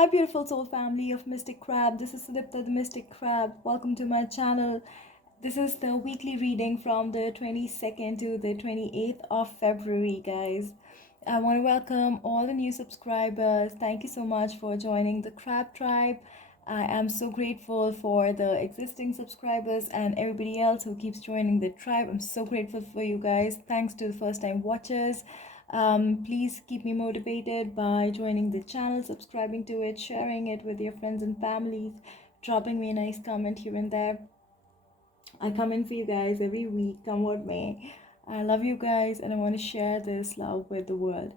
Hi, beautiful soul family of Mystic Crab. This is Sudipta, the Mystic Crab. Welcome to my channel. This is the weekly reading from the 22nd to the 28th of February, guys. I want to welcome all the new subscribers. Thank you so much for joining the Crab Tribe. I am so grateful for the existing subscribers and everybody else who keeps joining the tribe. I'm so grateful for you guys. Thanks to the first time watchers. Please keep me motivated by joining the channel, subscribing to it, sharing it with your friends and families, dropping me a nice comment here and there. I come in for you guys every week, come what may. I love you guys and I want to share this love with the world.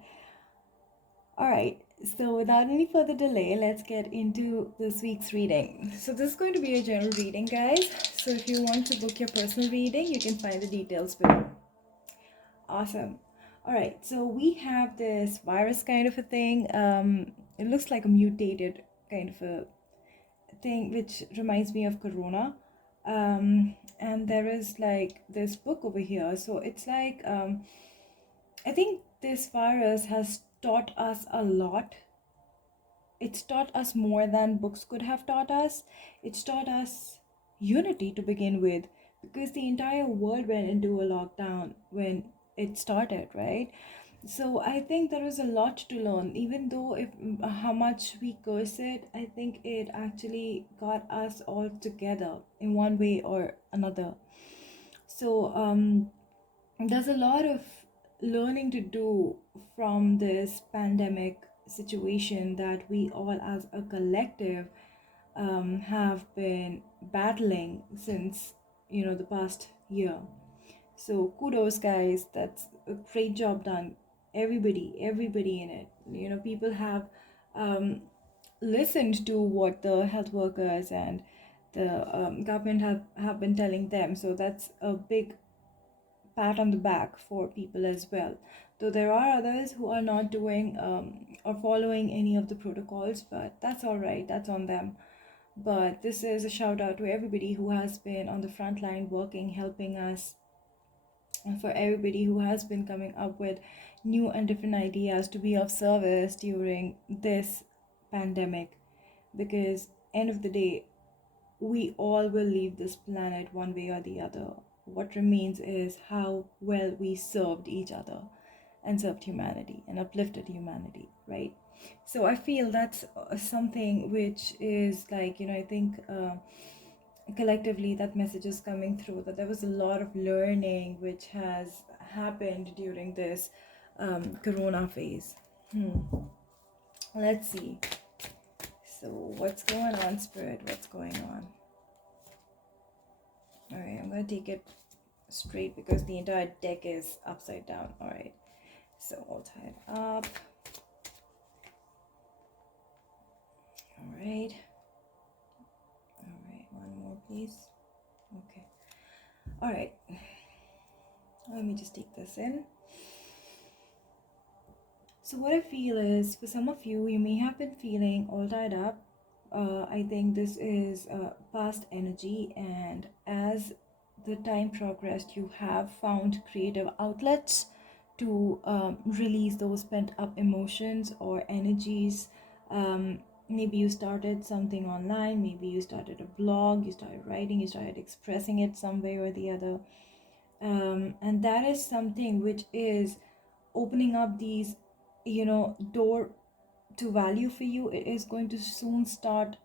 Alright, so without any further delay, let's get into this week's reading. So this is going to be a general reading, guys. So if you want to book your personal reading, you can find the details below. Awesome. All right, so we have this virus kind of a thing. It looks like a mutated kind of a thing, which reminds me of Corona. And there is like this book over here. So it's like, I think this virus has taught us a lot. It's taught us more than books could have taught us. It's taught us unity to begin with, because the entire world went into a lockdown when it started, right? So I think there was a lot to learn, even though if how much we curse it, I think it actually got us all together in one way or another. So there's a lot of learning to do from this pandemic situation that we all as a collective have been battling since the past year. So kudos, guys. That's a great job done. Everybody in it. People have listened to what the health workers and the government have been telling them. So that's a big pat on the back for people as well. Though there are others who are not doing or following any of the protocols, but that's all right. That's on them. But this is a shout out to everybody who has been on the front line working, helping us, and for everybody who has been coming up with new and different ideas to be of service during this pandemic. Because end of the day, we all will leave this planet one way or the other. What remains is how well we served each other and served humanity and uplifted humanity, right? So I feel that's something which is like, I think collectively that message is coming through, that there was a lot of learning which has happened during this corona phase. Let's see. So what's going on, Spirit? What's going on? All right, I'm going to take it straight because the entire deck is upside down. All right, so all tied up. All right, one more please. Okay, all right, let me just take this in. So what I feel is, for some of you, you may have been feeling all tied up. I think this is past energy, and as the time progressed, you have found creative outlets to release those pent up emotions or energies. Maybe you started something online, maybe you started a blog, you started writing, you started expressing it some way or the other. And that is something which is opening up these door to value for you. It is going to soon start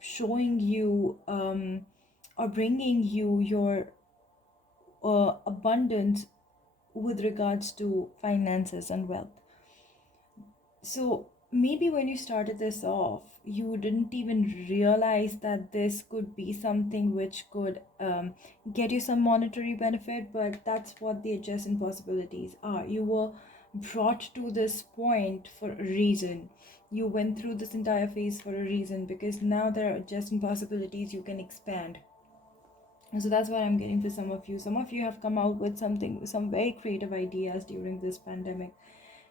showing you or bringing you your abundance with regards to finances and wealth. So maybe when you started this off, you didn't even realize that this could be something which could get you some monetary benefit, but that's what the adjacent possibilities are. You were brought to this point for a reason. You went through this entire phase for a reason, because now there are adjacent possibilities you can expand. And so that's what I'm getting for some of you. Some of you have come out with some very creative ideas during this pandemic.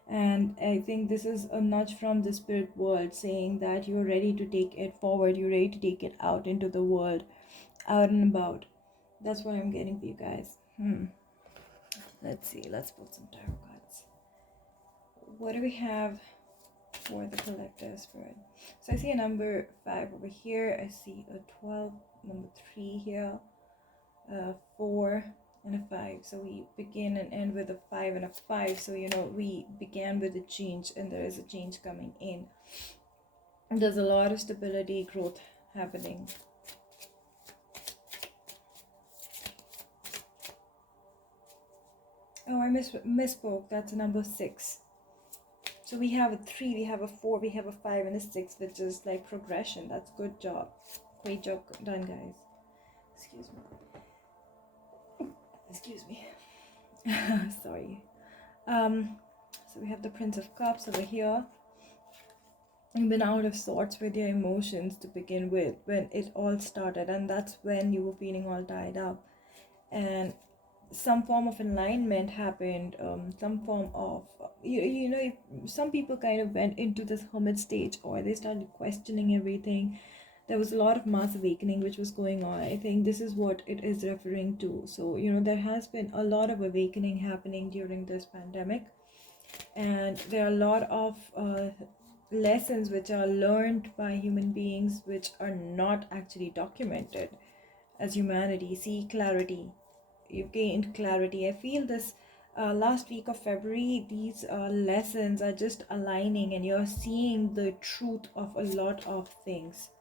And I think this is a nudge from the spirit world saying that you're ready to take it forward. You're ready to take it out into the world, out and about. That's what I'm getting for you guys. Let's see. Let's pull some tarot cards. What do we have for the collective spirit. So I see a number 5 over here. I see a 12, number 3 here, 4 and a 5. So we begin and end with a 5 and a 5. So we began with a change, and there is a change coming in. There's a lot of stability, growth happening. Oh, I misspoke. That's a number 6. So we have a 3, we have a 4, we have a 5 and a 6, which is like progression. That's good job. Great job done, guys. Excuse me. Sorry. So we have the Prince of Cups over here. You've been out of sorts with your emotions to begin with when it all started, and that's when you were feeling all tied up, and some form of alignment happened. Some form of some people kind of went into this hermit stage, or they started questioning everything. There was a lot of mass awakening which was going on. I think this is what it is referring to. So there has been a lot of awakening happening during this pandemic, and there are a lot of lessons which are learned by human beings which are not actually documented as humanity. See, clarity. You've gained clarity. I feel this last week of February, these lessons are just aligning, and you're seeing the truth of a lot of things.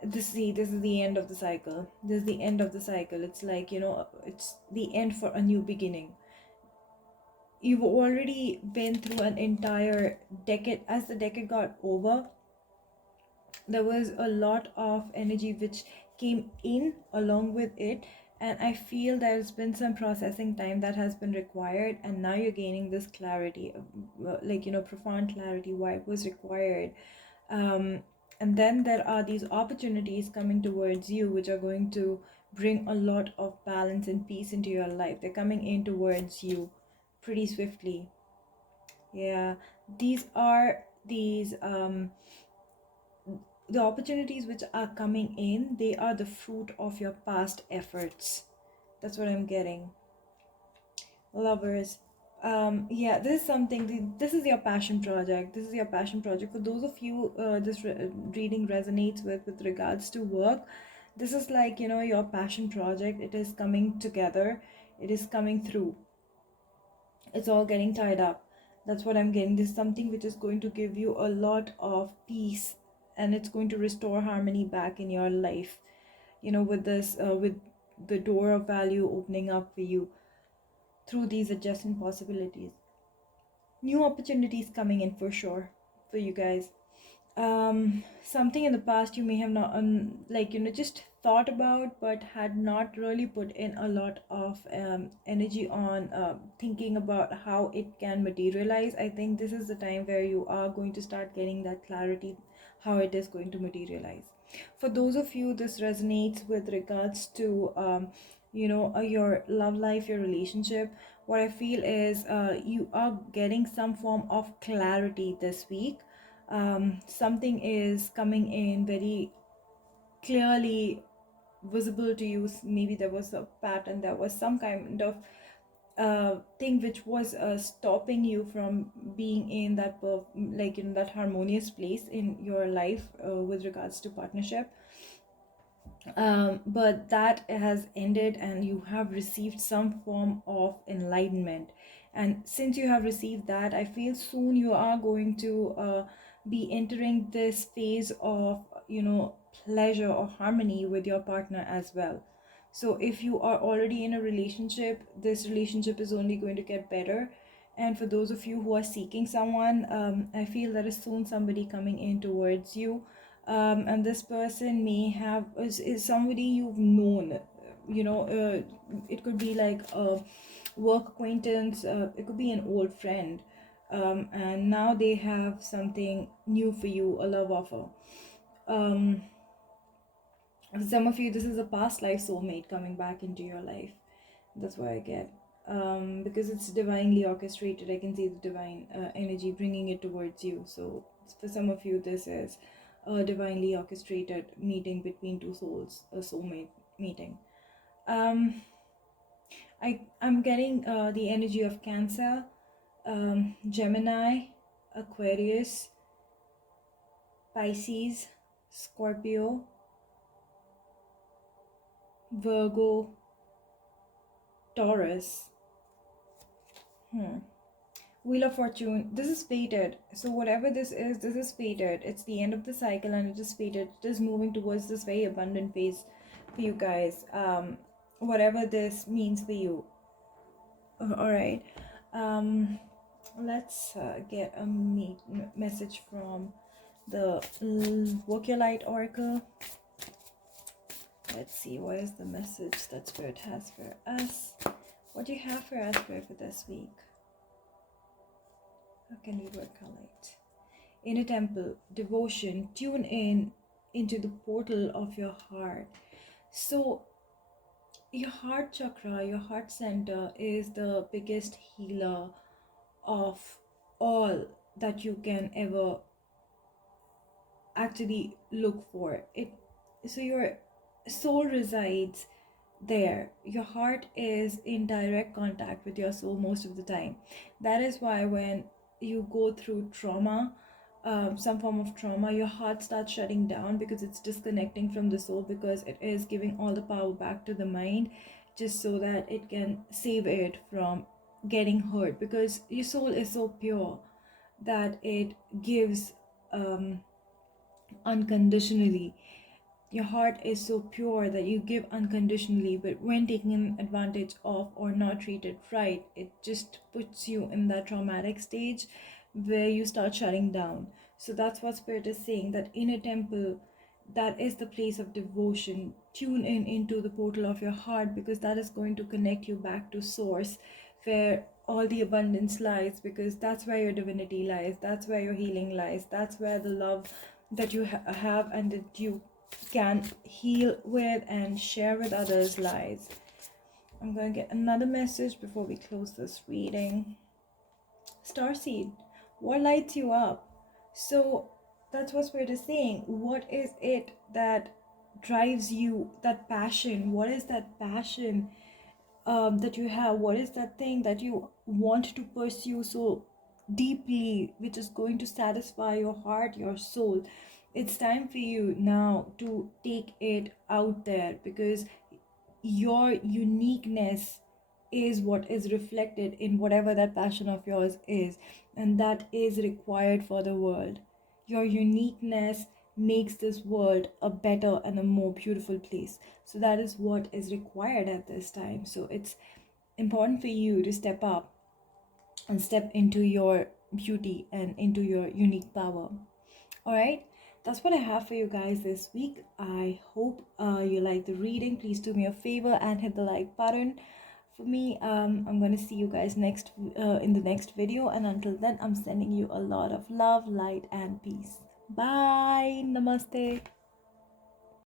This is the end of the cycle. This is the end of the cycle. It's like, it's the end for a new beginning. You've already been through an entire decade. As the decade got over, there was a lot of energy which came in along with it, and I feel there's been some processing time that has been required, and now you're gaining this clarity, profound clarity why it was required. And then there are these opportunities coming towards you which are going to bring a lot of balance and peace into your life. They're coming in towards you pretty swiftly. Yeah, these are the opportunities which are coming in. They are the fruit of your past efforts. That's what I'm getting. Lovers, this is something. This is your passion project. This is your passion project. For those of you this reading resonates with regards to work, this is like your passion project. It is coming together. It is coming through. It's all getting tied up. That's what I'm getting. This is something which is going to give you a lot of peace, and it's going to restore harmony back in your life, with this with the door of value opening up for you through these adjacent possibilities. New opportunities coming in for sure for you guys. Something in the past you may have not just thought about, but had not really put in a lot of energy on thinking about how it can materialize. I think this is the time where you are going to start getting that clarity how it is going to materialize. For those of you this resonates with regards to your love life, your relationship, what I feel is you are getting some form of clarity this week. Something is coming in very clearly visible to you. Maybe there was a pattern, there was some kind of thing which was stopping you from being in that that harmonious place in your life with regards to partnership. But that has ended, and you have received some form of enlightenment. And since you have received that, I feel soon you are going to be entering this phase of pleasure or harmony with your partner as well. So if you are already in a relationship, this relationship is only going to get better. And for those of you who are seeking someone, I feel there is soon somebody coming in towards you. And this person may have is somebody you've known. It could be like a work acquaintance, it could be an old friend, and now they have something new for you, a love offer. For some of you, this is a past life soulmate coming back into your life. That's what I get. Because it's divinely orchestrated. I can see the divine energy bringing it towards you. So for some of you, this is a divinely orchestrated meeting between two souls, a soulmate meeting. I'm getting the energy of Cancer, Gemini, Aquarius, Pisces, Scorpio, Virgo, Taurus. Wheel of Fortune. This is fated. So whatever this is fated. It's the end of the cycle and it is fated. It is moving towards this very abundant phase for you guys. Whatever this means for you. All right. Let's get a message from the Walk Your Light Oracle. Let's see, what is the message that Spirit has for us? What do you have for us, Spirit, for this week? How can we work our light? Inner temple, devotion, tune in into the portal of your heart. So your heart chakra, your heart center is the biggest healer of all that you can ever actually look for. So your soul resides there. Your heart is in direct contact with your soul most of the time. That is why when you go through trauma, some form of trauma, your heart starts shutting down because it's disconnecting from the soul, because it is giving all the power back to the mind just so that it can save it from getting hurt, because your soul is so pure that it gives unconditionally. Your heart is so pure that you give unconditionally, but when taken advantage of or not treated right, it just puts you in that traumatic stage where you start shutting down. So that's what Spirit is saying, that inner temple, that is the place of devotion. Tune in into the portal of your heart, because that is going to connect you back to source, where all the abundance lies, because that's where your divinity lies, that's where your healing lies, that's where the love that you have and that you can heal with and share with others lies. I'm going to get another message before we close this reading. Starseed, what lights you up? So that's what Spirit is saying. What is it that drives you, that passion? What is that passion that you have? What is that thing that you want to pursue so deeply, which is going to satisfy your heart, your soul? It's time for you now to take it out there, because your uniqueness is what is reflected in whatever that passion of yours is, and that is required for the world. Your uniqueness makes this world a better and a more beautiful place. So that is what is required at this time. So it's important for you to step up and step into your beauty and into your unique power. All right, that's what I have for you guys this week. I hope you like the reading. Please do me a favor and hit the like button for me. I'm going to see you guys next in the next video, and until then, I'm sending you a lot of love, light, and peace. Bye. Namaste.